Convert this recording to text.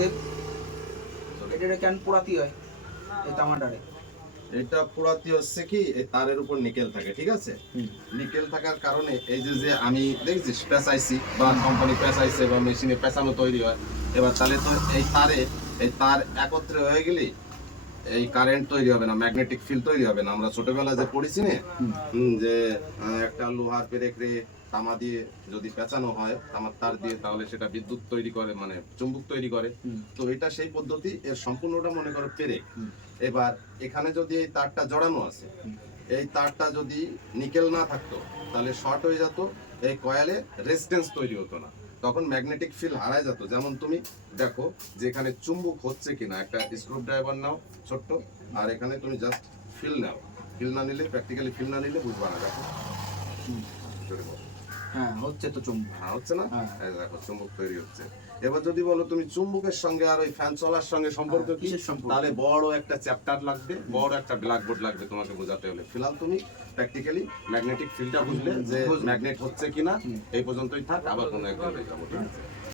দেখ এটা এটা কেন পোড়াতি হয় এই তামাটারে। এটা পুরাতি হচ্ছে কি এই তারের উপর নিকেল থাকে ঠিক আছে? নিকেল থাকার কারণে এই যে যে আমি দেখছি পেঁচাইছি বা কোম্পানি পেঁচাইছে বা মেশিনে পেঁচানো তৈরি হয় এবার তাহলে তো এই তারে এই তার একত্রে হয়ে গেলে এই কারেন্ট তৈরি হবে না ম্যাগনেটিক ফিল্ড তৈরি হবে না। আমরা ছোটবেলা যে পড়েছি না যে একটা লোহার পেরেক রে তামা দিয়ে যদি পেঁচানো হয় তামার তার দিয়ে তাহলে সেটা বিদ্যুৎ তৈরি করে মানে চুম্বক তৈরি করে। তো এটা সেই পদ্ধতি এর সম্পূর্ণটা মনে করো পেরেক। এবার এখানে যদি এই তারটা জড়ানো আছে এই তারটা যদি নিকেল না থাকতো তাহলে শর্ট হয়ে যেত এই কয়েলে রেজিস্ট্যান্স তৈরি হতো না। তখন ম্যাগনেটিক ফিল হারায় যেত যেমন তুমি দেখো যে এখানে চুম্বক হচ্ছে কিনা, একটা স্ক্রু ড্রাইভার নাও ছোট্ট, আর এখানে তুমি জাস্ট ফিল নাও ফিল না নিলে প্র্যাকটিক্যালি ফিল না নিলে বুঝবা না, দেখো। হ্যাঁ। হচ্ছে তো চুম্বক। হ্যাঁ হচ্ছে না? হ্যাঁ। এই দেখো চুম্বক তৈরি হচ্ছে। এবার যদি বলো তুমি চুম্বকের সঙ্গে আর ওই ফ্যান চলার সঙ্গে সম্পর্ক হ্যাঁ, কি? কিসের তাহলে বড় একটা চ্যাপ্টার লাগবে বড় একটা ব্ল্যাকবোর্ড লাগবে তোমাকে বোঝাতে হলে। ফিলহাল তুমি প্র্যাকটিক্যালি ম্যাগনেটিক ফিল্ডটা বুঝলে যে ম্যাগনেট হচ্ছে কিনা এই পর্যন্তই থাক আবার কোনো একদিন যাব ঠিক আছে?